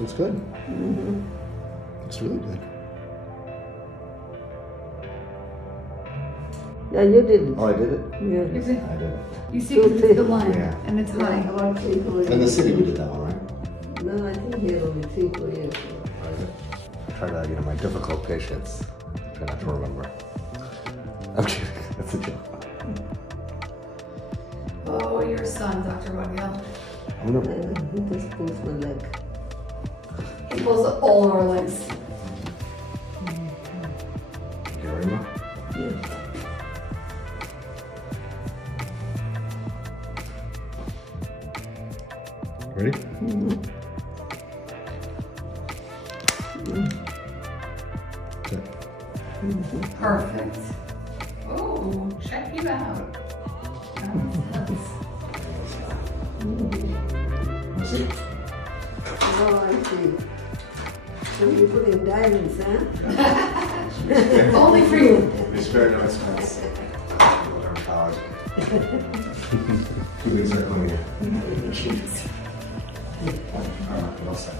Looks good. Looks really good. Yeah, you did it. Oh, I did it? Yeah. I did it. You see, 'cause it's the line, Yeah. and it's high. About 3-4 years. In the city, we did that one, right? No, I think here only 3-4 years. Try to, you know, my difficult patients. Try not to remember. I'm kidding. That's a joke. Oh, your son, Dr. Mudgil. I'm gonna. He just pulls my leg. He pulls all our legs. Get ready, Ma? Yeah. Ready? Okay. Perfect. Oh, check you out. See? Oh, I see. So you put in diamonds, huh? Only for you. We spared no expense. Whatever college. 2 weeks are clean. Alright, well said.